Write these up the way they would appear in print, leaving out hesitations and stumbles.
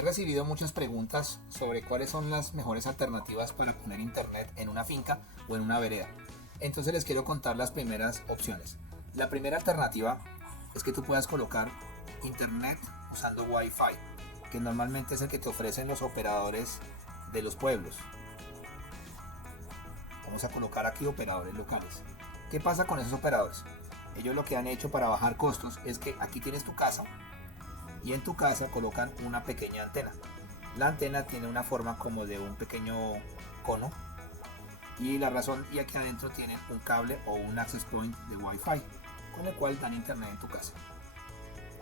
He recibido muchas preguntas sobre cuáles son las mejores alternativas para poner internet en una finca o en una vereda. Entonces les quiero contar las primeras opciones. La primera alternativa es que tú puedas colocar internet usando Wi-Fi, que normalmente es el que te ofrecen los operadores de los pueblos. Vamos a colocar aquí operadores locales. ¿Qué pasa con esos operadores? Ellos lo que han hecho para bajar costos es que aquí tienes tu casa y en tu casa colocan una pequeña antena. La antena tiene una forma como de un pequeño cono y aquí adentro tienen un cable o un access point de Wi-Fi con el cual dan internet en tu casa.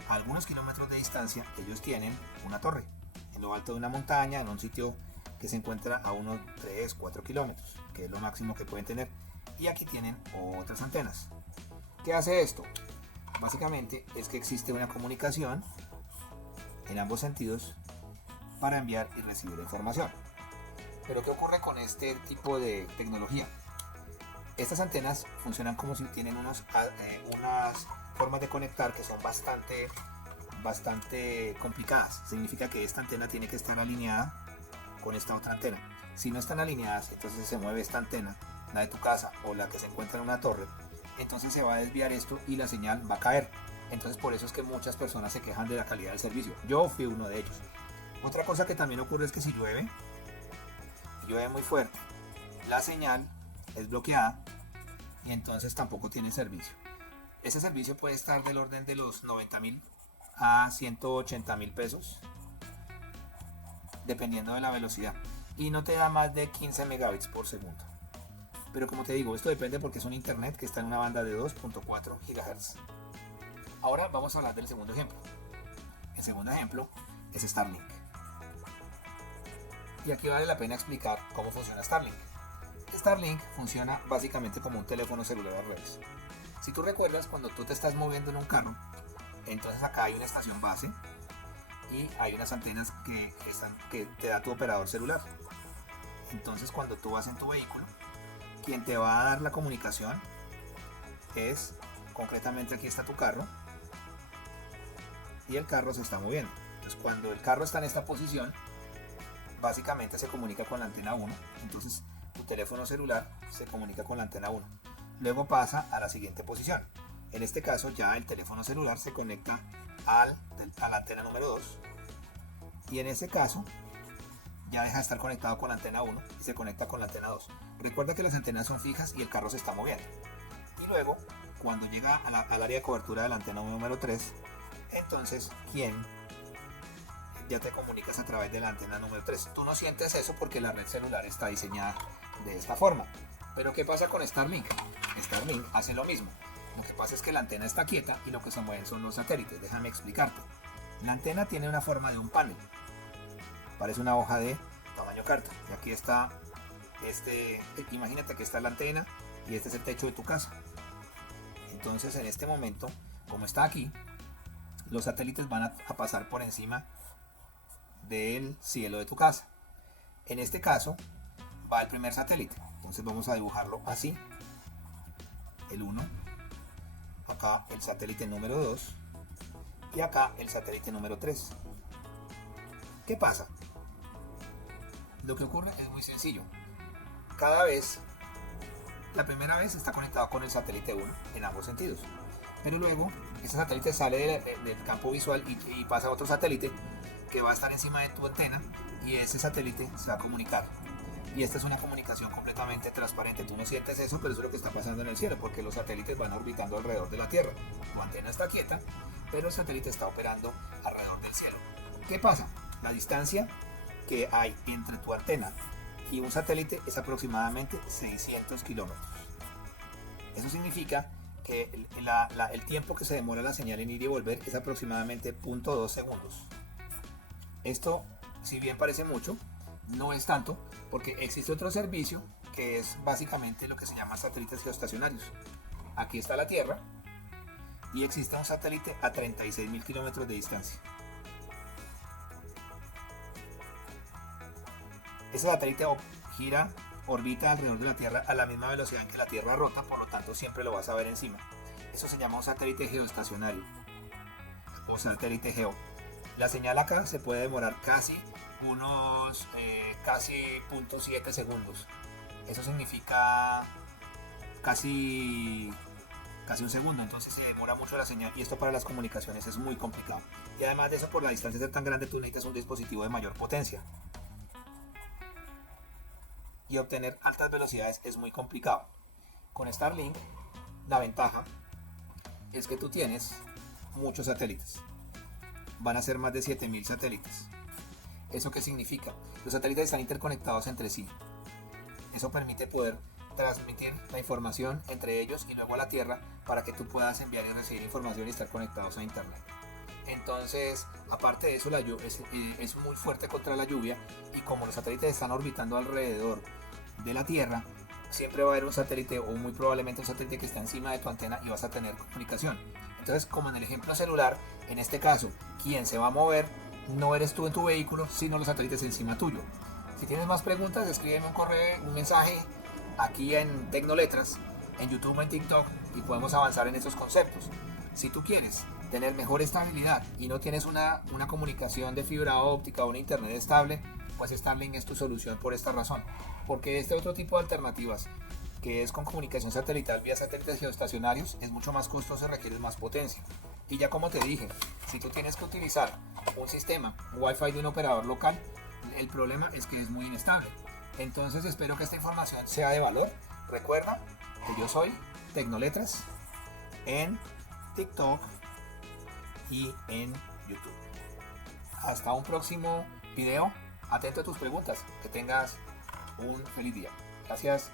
A algunos kilómetros de distancia ellos tienen una torre en lo alto de una montaña, en un sitio que se encuentra a unos 3-4 kilómetros, que es lo máximo que pueden tener, y aquí tienen otras antenas. ¿Qué hace esto? Básicamente es que existe una comunicación en ambos sentidos para enviar y recibir información. Pero ¿qué ocurre con este tipo de tecnología? Estas antenas funcionan como si tienen unas formas de conectar que son bastante complicadas. Significa que esta antena tiene que estar alineada con esta otra antena. Si no están alineadas, entonces se mueve esta antena, la de tu casa o la que se encuentra en una torre, entonces se va a desviar esto y la señal va a caer. Entonces por eso es que muchas personas se quejan de la calidad del servicio. Yo fui uno de ellos. Otra cosa que también ocurre es que si llueve muy fuerte, la señal es bloqueada y entonces tampoco tiene servicio. Ese servicio puede estar del orden de los 90.000 a 180.000 pesos dependiendo de la velocidad y no te da más de 15 megabits por segundo. Pero como te digo, esto depende porque es un internet que está en una banda de 2.4 GHz. Ahora vamos a hablar del segundo ejemplo. El segundo ejemplo es Starlink. Y aquí vale la pena explicar cómo funciona Starlink. Starlink funciona básicamente como un teléfono celular al revés. Si tú recuerdas, cuando tú te estás moviendo en un carro, entonces acá hay una estación base y hay unas antenas que te da tu operador celular. Entonces cuando tú vas en tu vehículo, quien te va a dar la comunicación es, concretamente aquí está tu carro, y el carro se está moviendo. Entonces cuando el carro está en esta posición, básicamente se comunica con la antena 1. Entonces tu teléfono celular se comunica con la antena 1. Luego pasa a la siguiente posición. En este caso ya el teléfono celular se conecta a la antena número 2. Y en ese caso ya deja de estar conectado con la antena 1 y se conecta con la antena 2. Recuerda que las antenas son fijas y el carro se está moviendo. Y luego, cuando llega al área de cobertura de la antena número 3, entonces ya te comunicas a través de la antena número 3. Tú no sientes eso porque la red celular está diseñada de esta forma. Pero ¿qué pasa con Starlink? Starlink hace lo mismo. Lo que pasa es que la antena está quieta y lo que se mueven son los satélites. Déjame explicarte. La antena tiene una forma de un panel. Parece una hoja de tamaño carta. Y aquí está imagínate que está la antena y este es el techo de tu casa. Entonces en este momento, como está aquí, los satélites van a pasar por encima del cielo de tu casa. En este caso va el primer satélite, entonces vamos a dibujarlo así: el 1, acá el satélite número 2 y acá el satélite número 3. ¿Qué pasa? Lo que ocurre es muy sencillo. La primera vez está conectado con el satélite 1 en ambos sentidos, pero luego ese satélite sale del campo visual y pasa a otro satélite que va a estar encima de tu antena y ese satélite se va a comunicar. Y esta es una comunicación completamente transparente. Tú no sientes eso, pero eso es lo que está pasando en el cielo, porque los satélites van orbitando alrededor de la Tierra. Tu antena está quieta, pero el satélite está operando alrededor del cielo. ¿Qué pasa? La distancia que hay entre tu antena y un satélite es aproximadamente 600 kilómetros. Eso significa que el tiempo que se demora la señal en ir y volver es aproximadamente 0.2 segundos. Esto, si bien parece mucho, no es tanto, porque existe otro servicio que es básicamente lo que se llama satélites geoestacionarios. Aquí está la Tierra y existe un satélite a 36.000 kilómetros de distancia. Ese satélite orbita alrededor de la Tierra a la misma velocidad en que la Tierra rota, por lo tanto siempre lo vas a ver encima. Eso se llama un satélite geoestacionario o satélite geo. La señal acá se puede demorar casi casi 0.7 segundos. Eso significa casi un segundo, entonces se demora mucho la señal y esto para las comunicaciones es muy complicado. Y además de eso, por la distancia ser tan grande, tú necesitas un dispositivo de mayor potencia. Y obtener altas velocidades es muy complicado. Con Starlink, la ventaja es que tú tienes muchos satélites. Van a ser más de 7000 satélites. ¿Eso qué significa? Los satélites están interconectados entre sí. Eso permite poder transmitir la información entre ellos y luego a la Tierra para que tú puedas enviar y recibir información y estar conectados a Internet. Entonces, aparte de eso, la lluvia es muy fuerte contra la lluvia, y como los satélites están orbitando alrededor de la Tierra, siempre va a haber un satélite, o muy probablemente un satélite que está encima de tu antena, y vas a tener comunicación. Entonces, como en el ejemplo celular, en este caso, quien se va a mover no eres tú en tu vehículo, sino los satélites encima tuyo. Si tienes más preguntas, escríbeme un correo, un mensaje aquí en Tecnoletras, en YouTube o en TikTok, y podemos avanzar en esos conceptos. Si tú quieres tener mejor estabilidad y no tienes una comunicación de fibra óptica o un internet estable, pues Starlink es tu solución por esta razón. Porque este otro tipo de alternativas, que es con comunicación satelital vía satélites geoestacionarios, es mucho más costoso y requiere más potencia. Y ya como te dije, si tú tienes que utilizar un sistema Wi-Fi de un operador local, el problema es que es muy inestable. Entonces espero que esta información sea de valor. Recuerda que yo soy Tecnoletras en TikTok y en YouTube. Hasta un próximo video. Atento a tus preguntas. Que tengas un feliz día. Gracias.